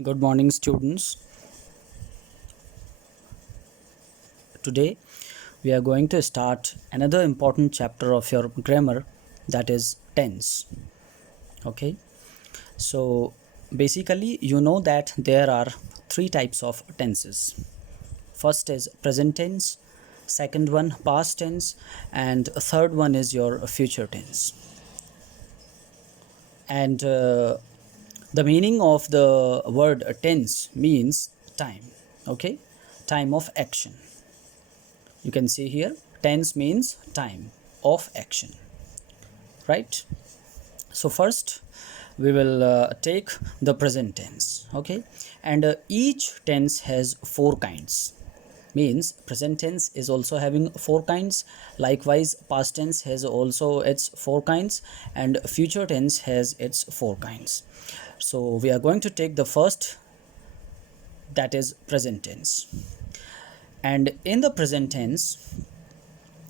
Good morning, students. Today we are going to start another important chapter of your grammar, that is tense. Okay, so basically, you know that there are three types of tenses. First is present tense, second one past tense, and third one is your future tense. And the meaning of the word tense means time. Okay, time of action. You can see here tense means time of action, right? So first we will take the present tense. Okay, and each tense has four kinds. Means present tense is also having four kinds. Likewise past tense has also its four kinds, and future tense has its four kinds. So we are going to take the first, that is present tense. And in the present tense,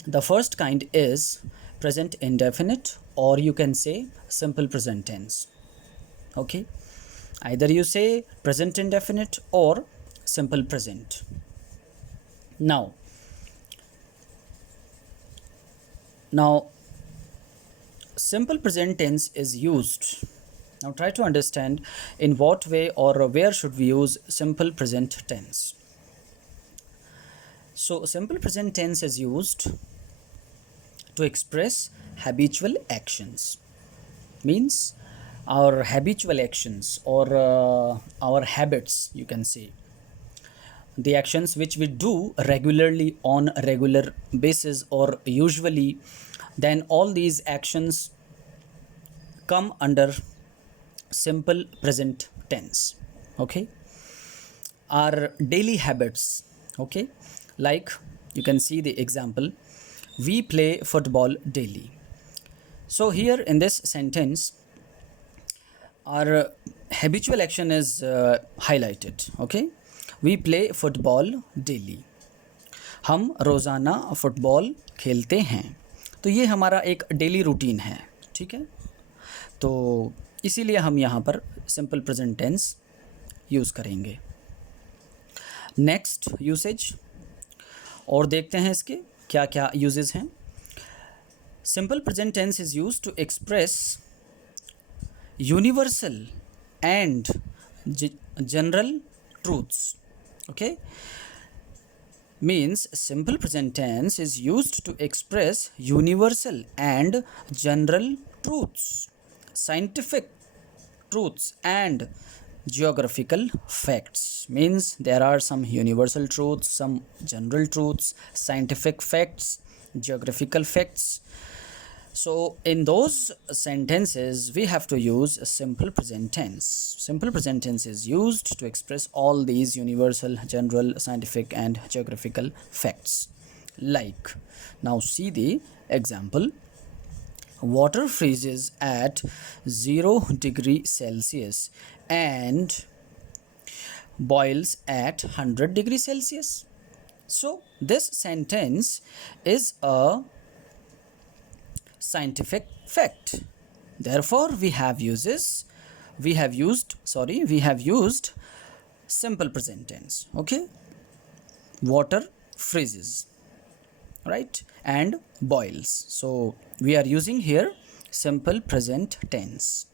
the first kind is present indefinite, or you can say simple present tense. Okay, either you say present indefinite or simple present. Now simple present tense is used. Now try to understand in what way or where should we use simple present tense. So simple present tense is used to express habitual actions. Means our habitual actions, or our habits, you can say, the actions which we do regularly on a regular basis or usually, then all these actions come under simple present tense. Okay, our daily habits. Okay, like you can see the example, we play football daily. So here in this sentence our habitual action is highlighted. Okay, we play football daily. हम रोज़ाना football खेलते हैं. तो ये हमारा एक daily routine है. ठीक है, तो इसीलिए हम यहाँ पर सिंपल प्रेजेंट टेंस यूज़ करेंगे. नेक्स्ट यूसेज, और देखते हैं इसके क्या क्या यूजेस हैं. Simple present tense is used to express universal and general truths. Okay, means simple present tense is used to express universal and general truths, scientific truths and geographical facts. Means there are some universal truths, some general truths, scientific facts, geographical facts. So in those sentences we have to use a simple present tense. Simple present tense is used to express all these universal, general, scientific and geographical facts. Like, now see the example. Water freezes at 0 degree Celsius and boils at 100 degree Celsius. So this sentence is a scientific fact. Therefore we have used simple present tense. Okay, water freezes, right, and boils. So we are using here simple present tense.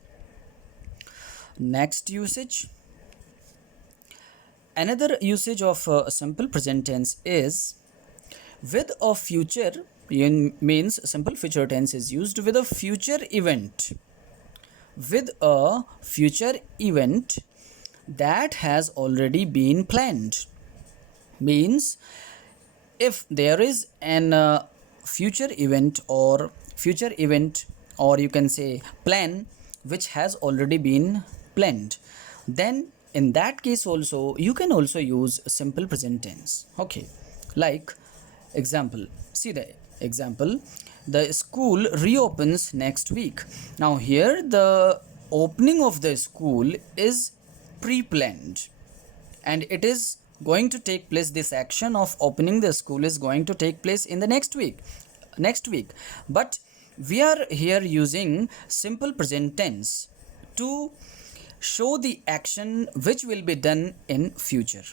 Next usage, another usage of simple present tense is with a future. Means simple future tense is used with a future event. With a future event that has already been planned. Means if there is an future event or you can say plan which has already been planned, then in that case also you can also use simple present tense. Okay, like example, see the example, the school reopens next week. Now here the opening of the school is pre-planned and it is going to take place, this action of opening the school is going to take place in the next week, but we are here using simple present tense to show the action which will be done in future.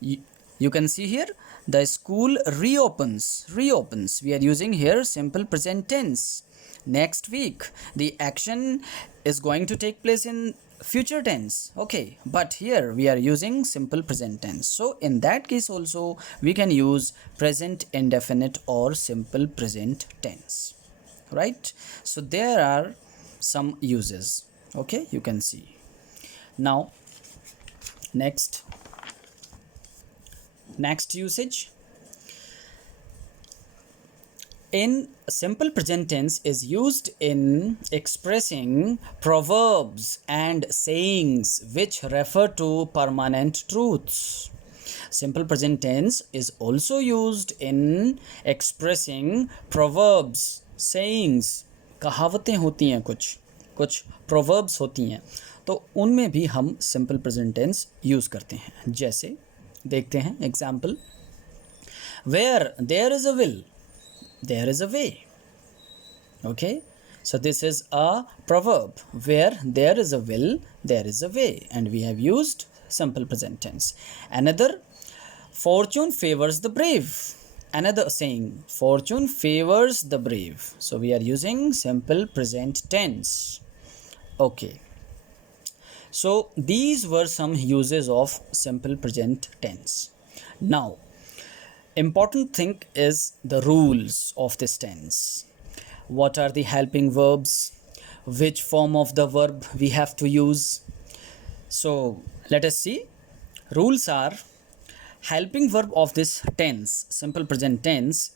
You can see here the school reopens. We are using here simple present tense. Next week the action is going to take place in future tense, okay, but here we are using simple present tense, so in that case also we can use present indefinite or simple present tense, right? So there are some uses, okay, you can see. Now next usage in simple present tense is used in expressing proverbs and sayings which refer to permanent truths. Simple present tense is also used in expressing proverbs, sayings, कहावतें होती हैं, कुछ proverbs होती हैं, तो उनमें भी हम simple present tense यूज़ करते हैं. जैसे देखते हैं example, where there is a will there is a way, okay, so this is a proverb, where there is a will there is a way, and we have used simple present tense. Another, fortune favors the brave, another saying, fortune favors the brave, so we are using simple present tense, okay. So these were some uses of simple present tense. Now important thing is the rules of this tense. What are the helping verbs? Which form of the verb we have to use? So let us see. Rules are, helping verb of this tense, simple present tense,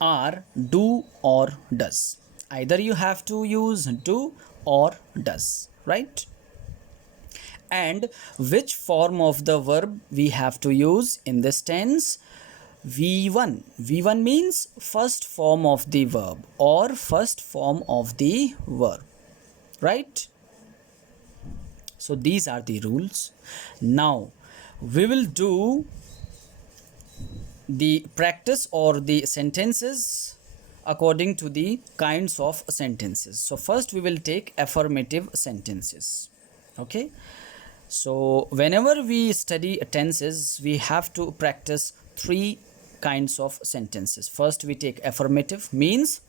are do or does. Either you have to use do or does, right? And which form of the verb we have to use in this tense? V1. V1 means first form of the verb or first form of the verb, right? So these are the rules. Now we will do the practice or the sentences according to the kinds of sentences. So first we will take affirmative sentences, okay. So whenever we study tenses, we have to practice three kinds of sentences. First we take affirmative, means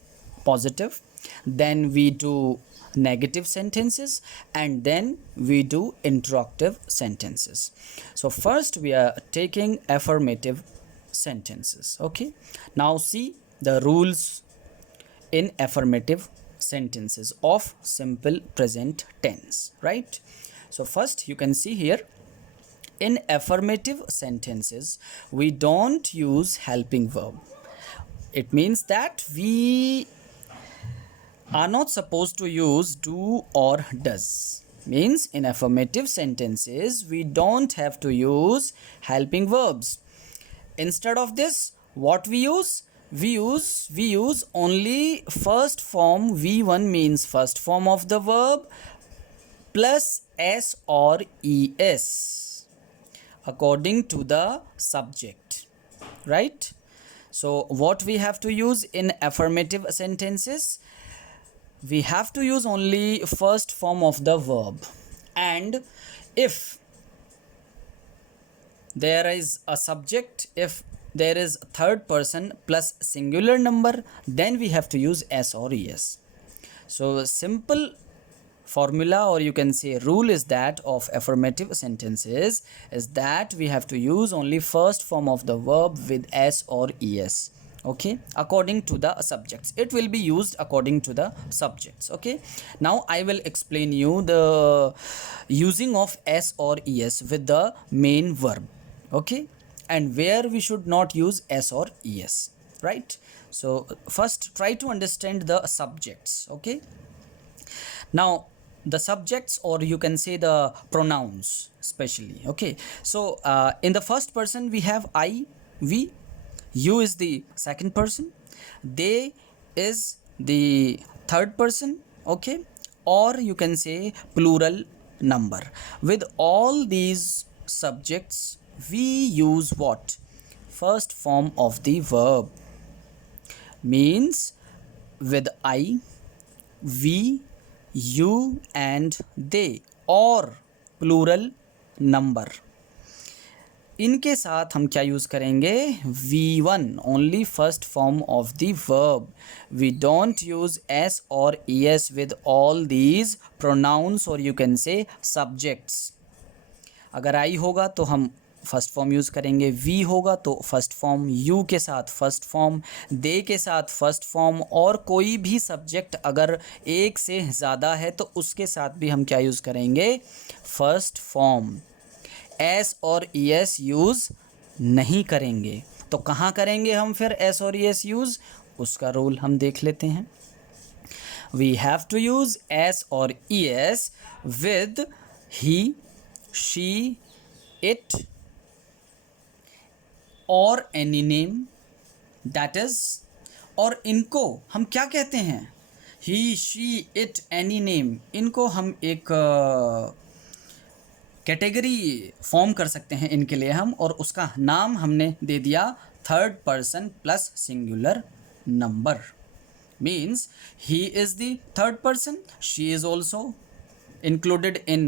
positive, then we do negative sentences, and then we do interrogative sentences. So first we are taking affirmative sentences, okay. Now see the rules in affirmative sentences of simple present tense, right? So first you can see here, in affirmative sentences we don't use helping verb. It means that we are not supposed to use do or does. Means in affirmative sentences we don't have to use helping verbs. Instead of this, what we use? We use only first form. V1 means first form of the verb plus s or es according to the subject, right? So what we have to use in affirmative sentences? We have to use only first form of the verb, and if there is a subject, if there is third person plus singular number, then we have to use s or es. So simple formula, or you can say rule, is that of affirmative sentences is that we have to use only first form of the verb with s or es, okay, according to the subjects. It will be used according to the subjects, okay. Now I will explain you the using of s or es with the main verb, okay, and where we should not use s or es, right? So first try to understand the subjects, okay. Now the subjects, or you can say the pronouns especially, okay. So in the first person we have I, we, you is the second person, they is the third person, okay, or you can say plural number. With all these subjects we use what? First form of the verb. Means with I, we, you and they, और plural number, इनके साथ हम क्या use करेंगे? V1 only first form of the verb. We don't use s और es with all these pronouns और you can say subjects. अगर I होगा तो हम फर्स्ट फॉर्म यूज़ करेंगे, वी होगा तो फर्स्ट फॉर्म, यू के साथ फर्स्ट फॉर्म, दे के साथ फर्स्ट फॉर्म, और कोई भी सब्जेक्ट अगर एक से ज़्यादा है तो उसके साथ भी हम क्या यूज़ करेंगे? First form. एस और es यूज़ नहीं करेंगे. तो कहाँ करेंगे हम फिर एस और es यूज़? उसका रूल हम देख लेते हैं. We have to use s और es with he, she, it और एनी नेम. दैट इज, और इनको हम क्या कहते हैं? He, she, it, any name. इनको हम एक कैटेगरी फॉर्म कर सकते हैं इनके लिए हम, और उसका नाम हमने दे दिया third person plus singular number. Means he is the third person, she is also included in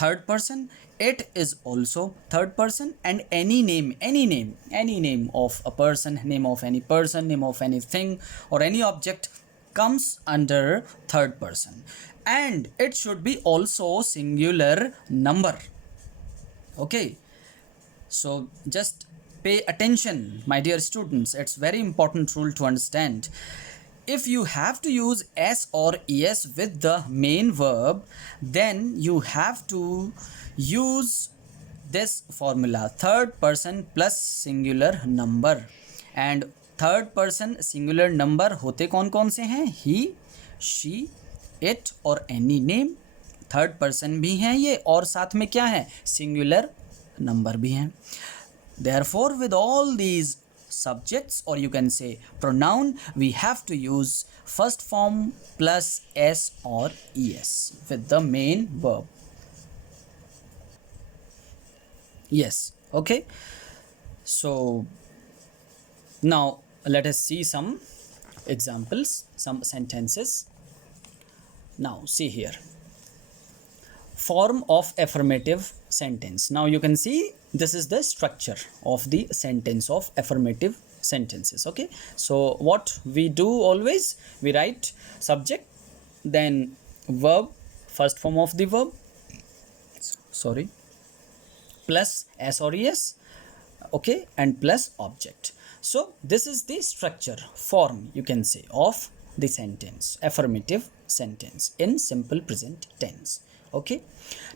third person, it is also third person, and any name of a person, name of any person, name of anything or any object comes under third person, and it should be also singular number. Okay, so just pay attention, my dear students. It's very important rule to understand. If you have to use s or es with the main verb, then you have to use this formula, third person plus singular number. And third person singular number होते कौन कौन से हैं? he, she, it और any name. Third person भी हैं ये, और साथ में क्या है? सिंगुलर नंबर भी हैं. Therefore, with all these subjects or you can say pronoun, we have to use first form plus s or es with the main verb. Yes, okay. So now let us see some examples, some sentences. Now see here, form of affirmative sentence. Now you can see this is the structure of the sentence of affirmative sentences. Okay, so what we do always, we write subject, then verb, first form of the verb, plus s or es, okay, and plus object. So this is the structure, form you can say, of the sentence, affirmative sentence in simple present tense. Okay,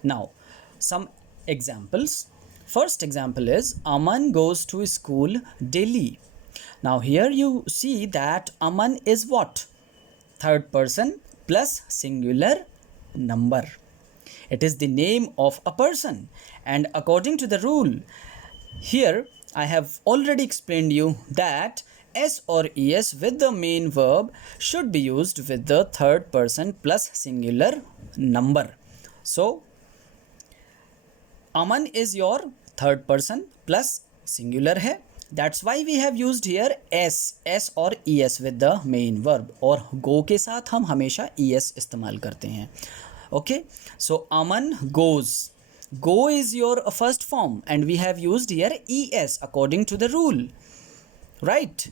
now some examples. First example is Aman goes to school daily. Now here you see that Aman is what? Third person plus singular number. It is the name of a person, and according to the rule here, I have already explained you that s or es with the main verb should be used with the third person plus singular number. So Aman is your third person plus singular है, that's why we have used here s और es with the main verb, और go के साथ हम हमेशा es इस्तेमाल करते हैं. Okay, so Aman goes, go is your first form and we have used here es according to the rule, right?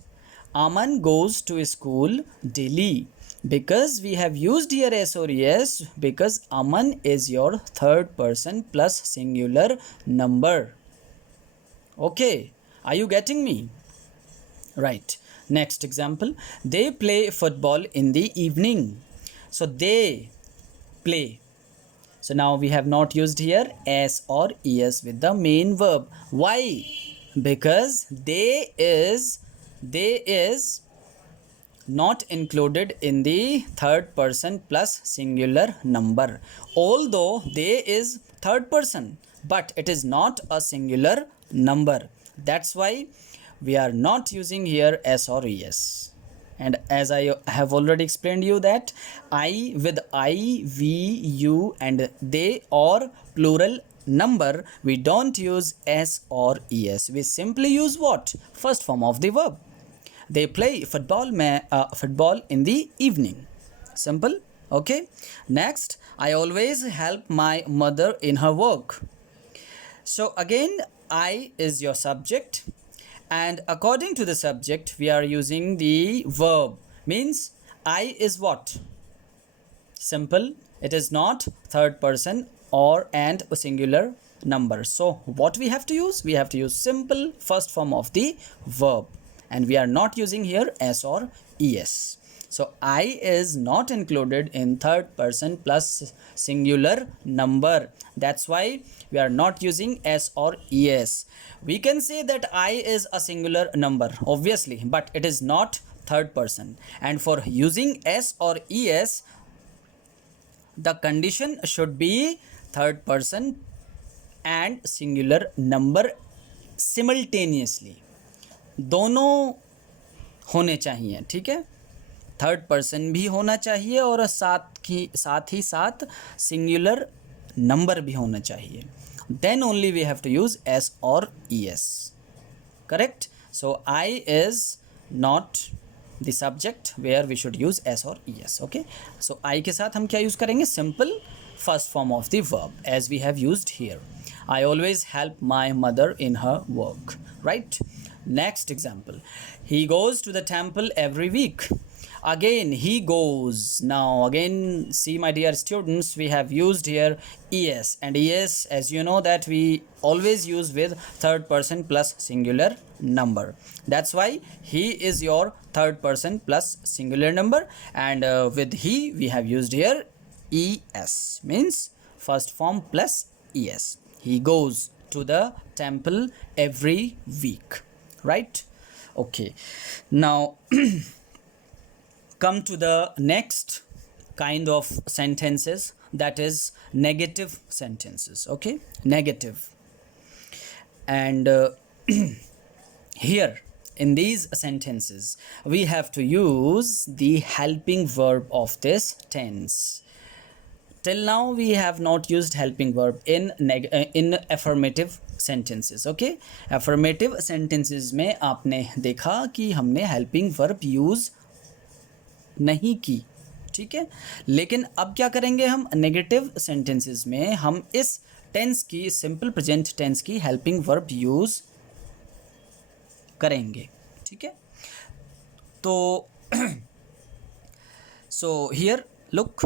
Aman goes to school daily, because we have used here s or es, because Aman is your third person plus singular number. Okay, are you getting me? Right. Next example, they play football in the evening. So they play. So now we have not used here s or es with the main verb. Why? Because they is not included in the third person plus singular number. Although they is third person, but it is not a singular number. That's why we are not using here s or es. And as I have already explained you that I with I, we, you and they or plural number, we don't use s or es. We simply use what? First form of the verb. They play football in the evening. Simple. Okay, next, I always help my mother in her work. So again, I is your subject, and according to the subject we are using the verb. Means I is what? Simple. It is not third person or and a singular number. So what we have to use? We have to use simple first form of the verb, and we are not using here s or es. So I is not included in third person plus singular number. That's why we are not using s or es. We can say that I is a singular number, obviously, but it is not third person. And for using s or es, the condition should be third person and singular number simultaneously. दोनों होने चाहिए, ठीक है. Third person भी होना चाहिए और साथ ही साथ सिंगुलर नंबर भी होना चाहिए. Then only we have to use S और E S. Correct. So I is not the subject where we should use s or es. Okay, so I के साथ हम क्या use करेंगे? Simple first form of the verb as we have used here. I always help my mother in her work. Right. Next example, he goes to the temple every week. Again, he goes. Now again, see my dear students, we have used here es, and es, as you know, that we always use with third person plus singular number. That's why he is your third person plus singular number, and with he we have used here es, means first form plus es. He goes to the temple every week. Right. Okay, now come to the next kind of sentences, that is negative sentences. Okay, negative. And here in these sentences we have to use the helping verb of this tense. Till now we have not used helping verb in affirmative sentences. Okay, affirmative sentences में आपने देखा कि हमने helping verb use नहीं की, ठीक है. लेकिन अब क्या करेंगे हम? नेगेटिव सेंटेंसेस में हम इस टेंस की, सिंपल प्रेजेंट टेंस की हेल्पिंग वर्ब यूज करेंगे, ठीक है. तो so here look,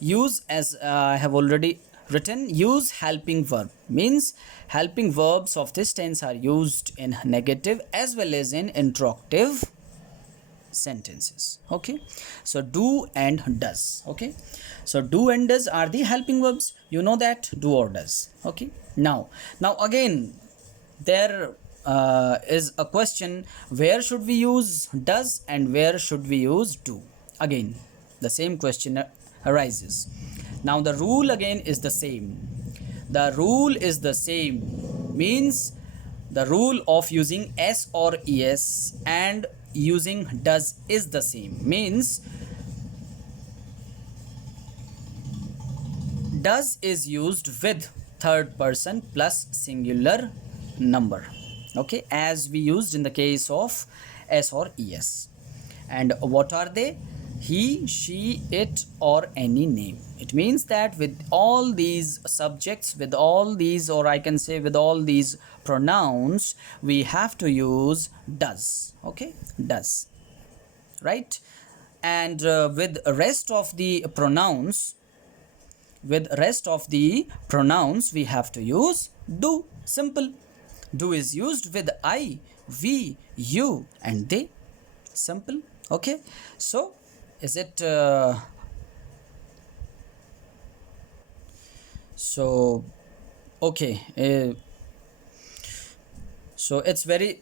use as I have already written, use helping verb. Means helping verbs of this tense are used in negative as well as in interrogative sentences. Okay, so do and does. Okay, so do and does are the helping verbs, you know that, do or does. Okay, now again there is a question, where should we use does and where should we use do? Again the same question arises. Now the rule again is the same. The rule is the same, means the rule of using s or es and using does is the same. Means does is used with third person plus singular number. Okay, as we used in the case of s or es. And what are they? He, she, it, or any name. It means that with all these subjects, with all these, or I can say with all these pronouns, we have to use does. Okay, does. Right. And with rest of the pronouns, we have to use do. Simple. Do is used with I, we, you, and they. Simple. Okay, so is it so okay, so it's very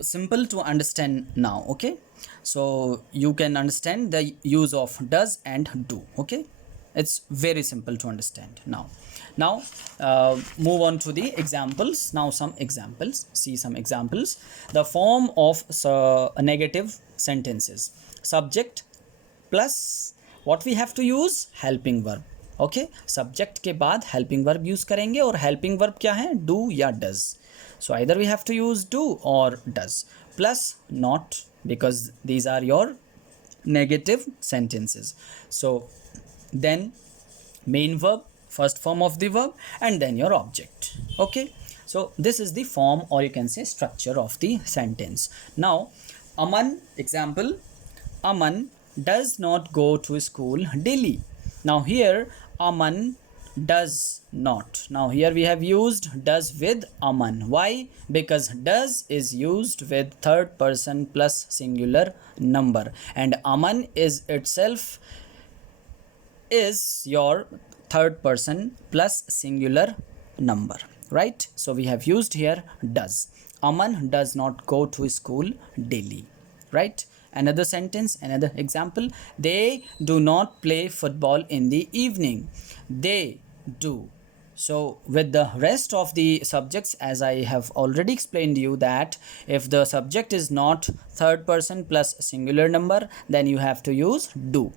simple to understand now. Okay, so you can understand the use of does and do. Okay, it's very simple to understand now. Move on to the examples. Now some examples, see some examples. The form of negative sentences: subject plus what we have to use? Helping verb. Okay, subject के बाद helping verb use करेंगे, और helping verb क्या है? Do या does. So either we have to use do or does, plus not, because these are your negative sentences. So then main verb, first form of the verb, and then your object. Okay, so this is the form, or you can say structure of the sentence. Now Aman, example, Aman does not go to school daily. Now here Aman does not. Now here we have used does with Aman. Why? Because does is used with third person plus singular number, and Aman is itself is your third person plus singular number, right? So we have used here does. Aman does not go to school daily, right? Another sentence, another example, they do not play football in the evening. They do. So with the rest of the subjects, as I have already explained you, that if the subject is not third person plus singular number, then you have to use do.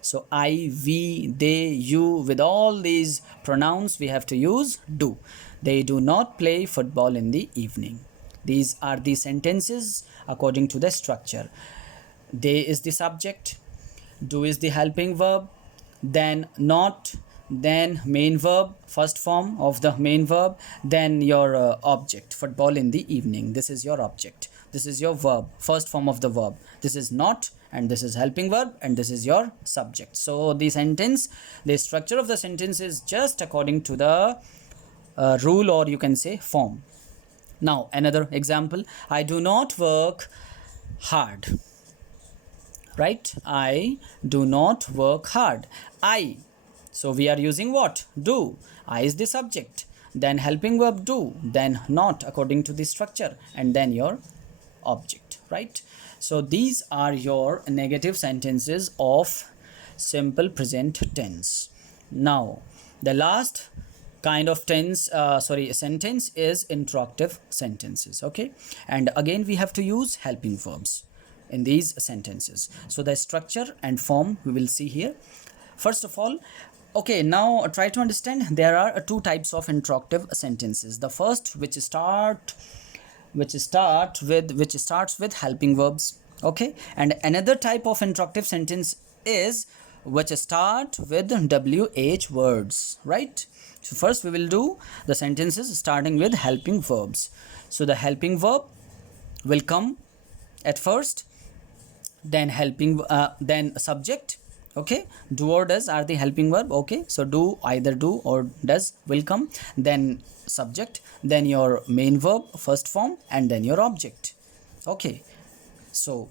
So I, we, they, you, with all these pronouns we have to use do. They do not play football in the evening. These are the sentences according to the structure. They is the subject, do is the helping verb, then not, then main verb, first form of the main verb, then your object, football in the evening. This is your object, this is your verb, first form of the verb, this is not, and this is helping verb, and this is your subject. So the sentence, the structure of the sentence is just according to the rule, or you can say form. Now another example, I do not work hard, right? I do not work hard. I, so we are using what? Do. I is the subject, then helping verb do, then not according to the structure, and then your object, right? So these are your negative sentences of simple present tense. Now the last kind of sentence is interrogative sentences. Okay, and again we have to use helping verbs in these sentences. So the structure and form we will see here. First of all, okay, now try to understand, there are two types of interrogative sentences. The first, which starts with helping verbs. Okay, and another type of interrogative sentence is which start with WH words, right? So first we will do the sentences starting with helping verbs. So the helping verb will come at first, then then subject. Okay, do or does are the helping verb. Okay, so do, either do or does will come, then subject, then your main verb, first form, and then your object. Okay, so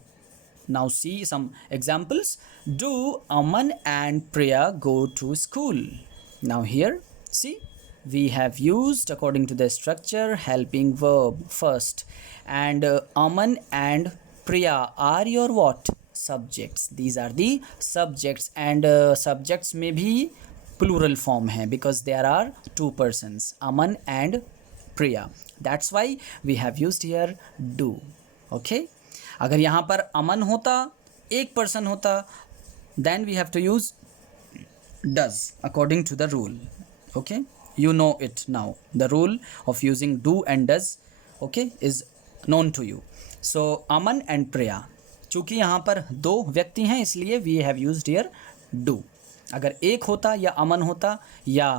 now see some examples. Do Aman and Priya go to school? Now here see, we have used according to the structure helping verb first, and Aman and Priya are your what? Subjects. These are the subjects, and subjects may be plural form hai, because there are two persons, Aman and Priya. That's why we have used here do. Okay, अगर यहाँ पर अमन होता, एक person होता, then we have to use does according to the rule. Okay, you know it now. The rule of using do and does, okay, is known to you. So Aman and Priya, चूंकि यहाँ पर दो व्यक्ति हैं इसलिए we have used here do. अगर एक होता या अमन होता या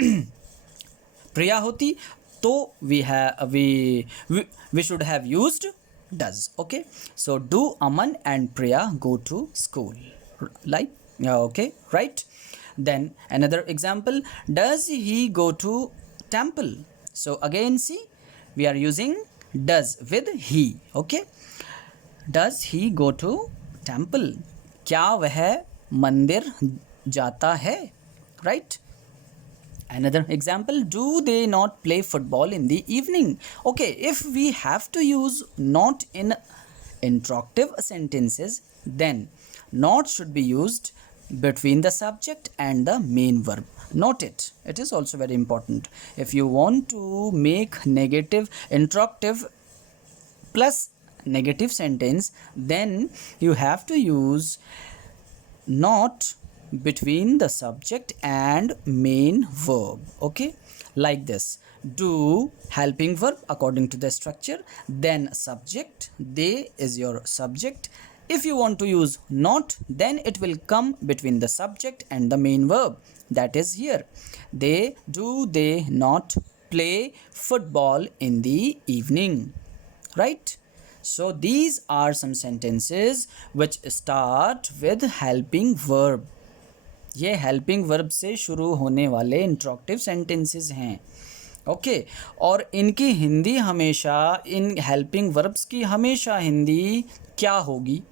प्रिया होती तो we should have used does. Okay, so do Aman and Priya go to school? Like okay, right? Then another example, does he go to temple? So again see, we are using does with he. Okay, does he go to temple? क्या वह मंदिर जाता है? Right? Another example, do they not play football in the evening? Okay, if we have to use not in interrogative sentences, then not should be used between the subject and the main verb. Note it. It is also very important. If you want to make negative interrogative plus negative sentence, then you have to use not between the subject and main verb. Okay, like this, do helping verb according to the structure, then subject, they is your subject, If you want to use not, then it will come between the subject and the main verb. That is here. They not play football in the evening? Right? So these are some sentences which start with helping verb. ये helping verb से शुरू होने वाले इंट्रोक्टिव sentences हैं. Okay और इनकी हिंदी हमेशा, in helping verbs की हमेशा हिंदी क्या होगी?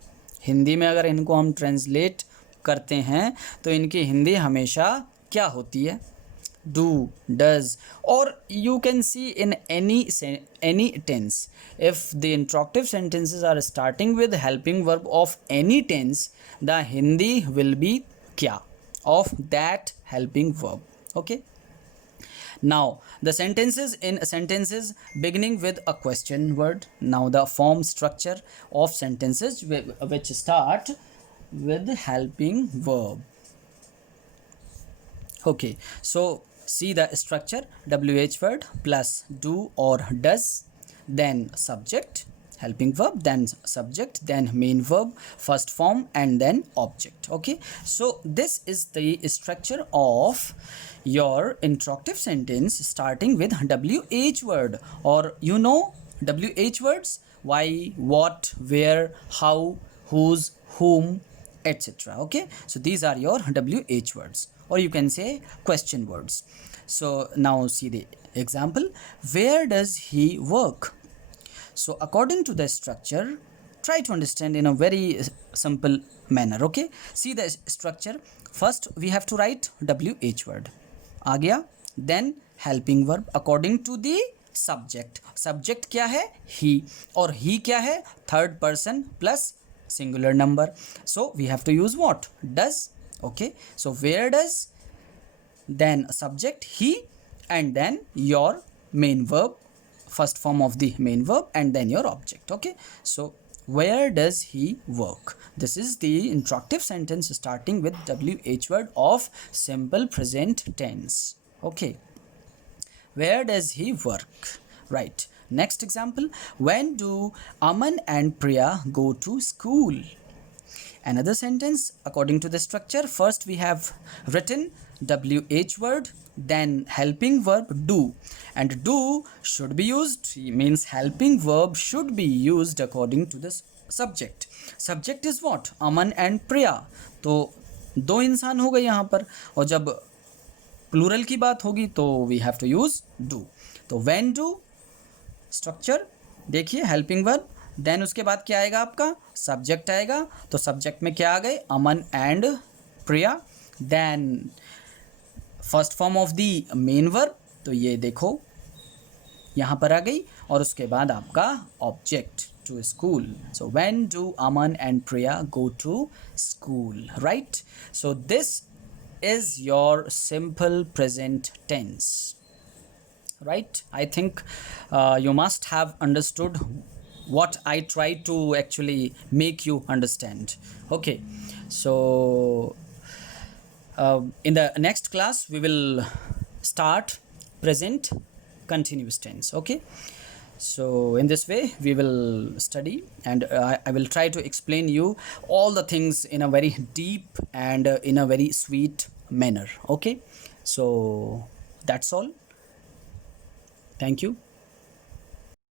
हिंदी में अगर इनको हम ट्रांसलेट करते हैं तो इनकी हिंदी हमेशा क्या होती है? Do, does, or you can see in any tense. If the interrogative sentences are starting with helping verb of any tense, the Hindi will be kya of that helping verb. Okay. Now the sentences beginning with a question word. Now the form structure of sentences which start with helping verb. Okay, so see the structure: WH word plus do or does, then subject, helping verb, then subject, then main verb, first form, and then object. Okay, so this is the structure of your interrogative sentence starting with WH word, or you know WH words: why, what, where, how, whose, whom, etc. Okay, so these are your WH words, or you can say question words. So now see the example: where does he work? So according to the structure, try to understand in a very simple manner. Okay, see the structure. First we have to write WH word, आ गया, then helping verb according to the subject. Subject क्या है? He, और he क्या है? Third person plus singular number. So we have to use what? Does. Okay, so where does, then subject he, and then your main verb, first form of the main verb, and then your object. Okay, so where does he work? This is the interrogative sentence starting with WH word of simple present tense. Okay, where does he work? Right. Next example: when do Aman and Priya go to school? Another sentence according to the structure. First we have written WH word, then helping verb do, and do should be used, means helping verb should be used according to this subject. Subject is what? Aman and Priya. तो दो इंसान हो गए यहाँ पर, और जब plural की बात होगी तो we have to use do. तो व्हेन डू स्ट्रक्चर देखिए, हेल्पिंग वर्ब, देन उसके बाद क्या आएगा आपका? सब्जेक्ट आएगा. तो सब्जेक्ट में क्या आ गए? Aman and Priya. Then first form of the main verb, तो ये देखो यहाँ पर आ गई, और उसके बाद आपका object, to school. So when do Aman and Priya go to school. Right. So this is your simple present tense. Right, I think you must have understood what I try to actually make you understand. Okay, so in the next class we will start present continuous tense. Okay, so in this way we will study, and I will try to explain you all the things in a very deep and in a very sweet manner. Okay, so that's all. Thank you.